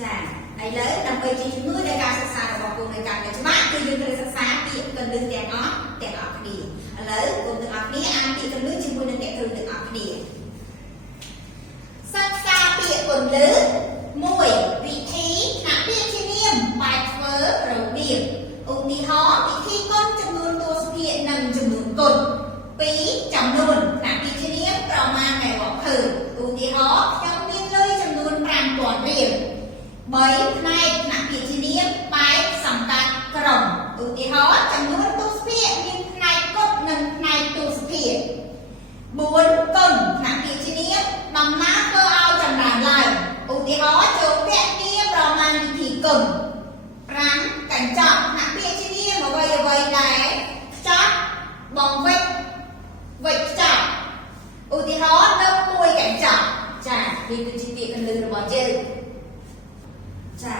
ចាឥឡូវដើម្បីជាជំនួយในការសិក្សារបស់គុំในការដែលច្បាស់គឺយើងត្រូវសិក្សាពាក្យកន្លឹះទាំងអស់គ្នាឥឡូវគុំទាំងអស់គ្នាអានពាក្យកន្លឹះជាមួយនឹងអ្នកគ្រូទាំងអស់គ្នាសិក្សាពាក្យកន្លឹះ1វិធីថ្នាក់ពាក្យជានាមបែបធ្វើរបៀបឧទាហរណ៍វិធីគុណចំនួនទស្សភាគនិងចំនួនគុណ2ចំនួនថ្នាក់ពាក្យជានាមប្រមាណនៃវគ្គឧទាហរណ៍ខ្ញុំមានលុយចំនួន 5000 រៀល3ផ្នែកថ្នាក់ពាក្យជានាមបែបសង្កាត់ក្រុមឧទាហរណ៍ចំនួនទស្សភាគមានផ្នែកគុណនិងផ្នែកទស្សភាគ4គុណថ្នាក់ពាក្យជានាមដំណើរធ្វើឲ្យចម្រើនឡើងឧទាហរណ៍ចូលពាក្យនាមប្រមាណវិធីគុណ5កញ្ចក់ថ្នាក់ពាក្យជានាមអ្វីដែលខ្ចប់បងវិចខ្ចប់ឧទាហរណ៍នៅមួយកញ្ចក់ចានេះគឺជាពាក្យកន្លឹះរបស់យើងចា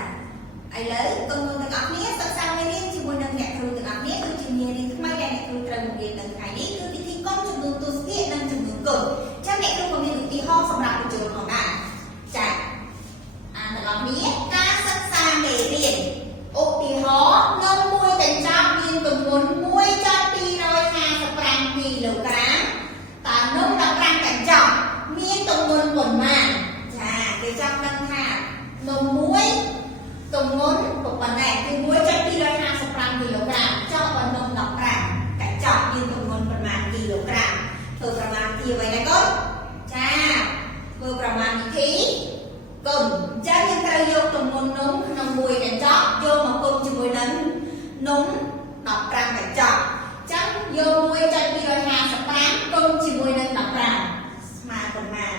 ឥឡូវកុំទាំងអស់គ្នាសិក្សាមេរៀនជាមួយនឹងអ្នកគ្រូទាំងអស់គ្នាគឺជាមេរៀនថ្មីដែលអ្នកគ្រូត្រូវបង្រៀននៅថ្ងៃនេះគឺវិធីកុំចំនួនទស្សភាគនិងចំនួនគុណចាអ្នកគ្រូក៏មានឧទាហរណ៍សម្រាប់បញ្ចូលផងដែរចាអានទាំងអស់គ្នាការសិក្សាមេរៀនឧទាហរណ៍នំមួយកញ្ចប់មានទម្ងន់ 1.255 គីឡូក្រាមតើនំ15កញ្ចប់មានទម្ងន់ប៉ុន្មានចាគេចង់ដឹងថានំមួយទម្ងន់ប៉ុណ្ណេះគឺ 1.255 គីឡូក្រាមចុះបើនំ15កញ្ចប់មានទម្ងន់ប៉ុន្មានគីឡូក្រាមធ្វើប្រមាណវិធីអ្វីដែរកូនចាធ្វើប្រមាណវិធីគុណអញ្ចឹងយើងត្រូវយកទម្ងន់នំក្នុងមួយកញ្ចក់យកមកគុណជាមួយនឹងនំ15កញ្ចប់អញ្ចឹងយក 1.255 គុណជាមួយនឹង15ស្មើប៉ុន្មាន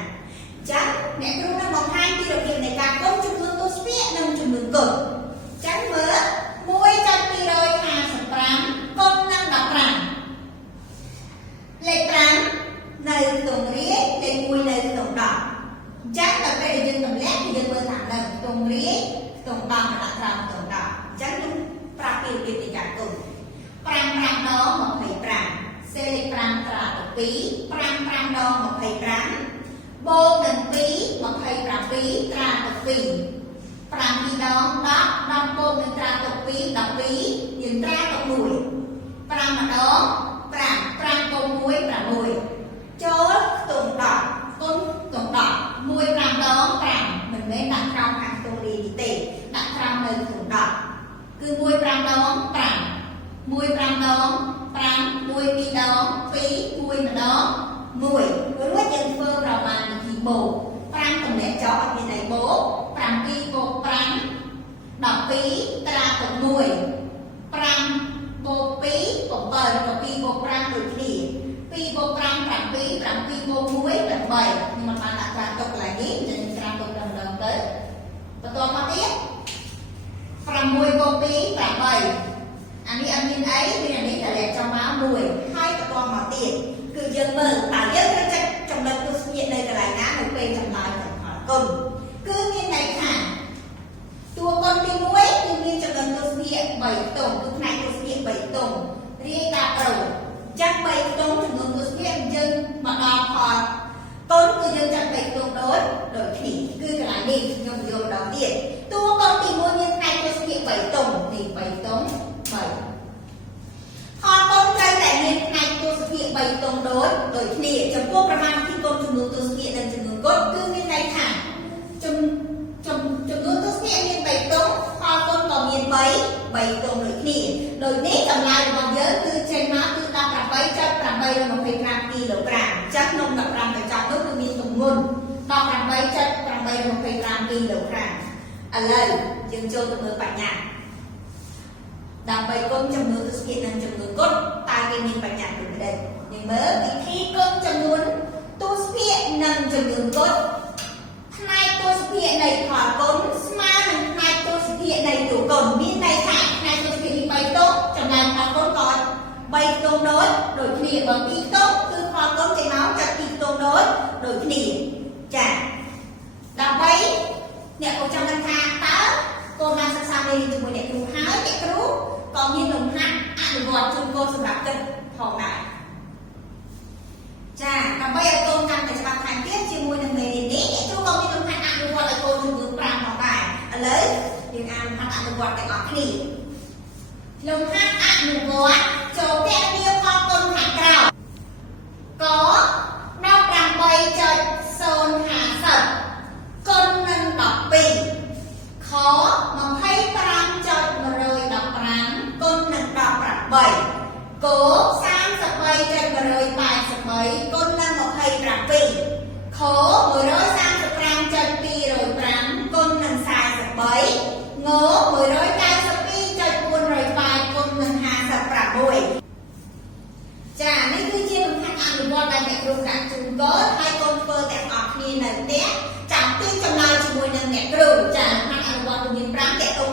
អញ្ចឹងអ្នកគ្រូនឹងបង្ហាញពីរបៀបនៃការគុណចំនួនទស្សភាគនិងចំនួនគុណអញ្ចឹងមើល 1.255 គុណនឹង15លេខ5នៅក្នុងរាយលេខ1នៅក្នុង10អញ្ចឹងដល់ពេលយើងទម្លាក់គឺយើងមើលតាមនឹងក្នុងរាយក្នុង10ដាក់ក្រោមក្នុង10អញ្ចឹងយើងប្រាប់ពីរបៀបនៃការគុណ5 5 ដង 25សេលេខ5ត្រាទៅ2 5 5 ដង 25បូកនឹង2 27ត្រាទៅ2 5 2ដង 10 10បូកនឹងត្រាទៅ2 12យើងត្រាទៅ1 5 ម្ដង 5 5បូក1 6ចូលខ្ទង់10គុណខ្ទង់10 1 5 ដង 5មិនមែនដាក់ក្រោមខាងខ្ទង់នេះទេដាក់ក្រោមនៅខ្ទង់10គឺ1 5 ដង 5 1 5 ដង 5 1 2 ដង 2 1 ម្ដង 1រួចយើងធ្វើប្រមាណវិធីបូក5តម្លាក់ចោលអត់មានអីបូក7បូក5 12ត្រាទៅ1 5បូក2 7 12បូក5ដូចគ្នា2បូក5 7 7បូក1 8ខ្ញុំមិនបានដាក់ត្រាទុកកន្លែងនេះយើងត្រាទុកដល់ម្ដងទៅបន្តមកទៀត6បូក2 8អានេះអត់មានអីមានអានេះតម្លាក់ចុះមក1ហើយបន្តមកទៀតគឺយើងមើលតើយើងត្រូវចេះចំណុចទស្សភាគនៅកន្លែងណានៅពេលចម្លើយទៅផលគុណគឺមានន័យថាតួគុណទី1គឺមានចំណុចទស្សភាគ3តុងគឺផ្នែកទស្សភាគ3តុងរាយដាក់ប្រូចាក់3តុងចំនួនទស្សភាគយើងមកដល់ផលគុណគឺយើងចាក់3តុងដូចគ្នាគឺកន្លែងនេះខ្ញុំយកម្ដងទៀតតួគុណទី1មានផ្នែកទស្សភាគ3តុងនេះ3តុង3ផលគុណត្រូវតែមានផ្នែកទស្សភាគ3តុងដូចគ្នាចំពោះប្រមាណវិធីគុណចំនួនទស្សភាគនិងចំនួនគុណគឺមានន័យថាចំនួនទស្សភាគមាន3តុងផលគុណក៏មាន3តុងដូចគ្នាដូចនេះតម្លៃរបស់យើងគឺចេញមកគឺ 18.825 គីឡូក្រាមចាស់ក្នុង15កញ្ចក់នោះគឺមានទម្ងន់ 18.825 គីឡូក្រាមឥឡូវយើងចូលទៅមើលបញ្ញាដើម្បីគុណចំនួនទស្សភាគនិងចំនួនគុណតើគេមានបញ្ញត្តិដូចនេះយើងមើលវិធីគុណចំនួនទស្សភាគនិងចំនួនគុណផ្នែកទស្សភាគនៃផលគុណស្មើនឹងផ្នែកទស្សភាគនៃតួគុណមានន័យថាផ្នែកទស្សភាគនេះ3តុងចំណែកផលគុណក៏3តុងដូចគ្នាបើ2តុងគឺផលគុណចេញមកចាត់2តុងដូចគ្នាចាដើម្បីអ្នកក៏ចង់ដឹងថាតើកូនបានសិក្សាមេរៀនជាមួយអ្នកគ្រូហើយអ្នកគ្រូក៏មានលំហាត់អនុវត្តជូនកូនសម្រាប់គិតផងដែរចាដើម្បីឲ្យកូនកាន់តែច្បាស់ថែមទៀតជាមួយនឹងមេរៀននេះអ្នកគ្រូក៏មានលំហាត់អនុវត្តឲ្យកូនចំនួន5ផងដែរឥឡូវ នុវត្តទាំងអស់គ្នាលំហាត់អនុវត្តចូលតែវាខំគុណខាងក្រោមក18.050គុណនឹង12ខ25.115គុណនឹង18គោ33.183គុណនឹង27ខ135.205គុណនឹង43ង192.408គុណនឹង56ចានេះគឺជាលំហាត់អនុវត្តដែលអ្នកគ្រូដាក់ជូនកូនហើយកូនធ្វើទាំងអស់គ្នានៅផ្ទះចាំពីចំណាយជាមួយនឹងអ្នកគ្រូចាលំហាត់អនុវត្តជំនាញ5តេតង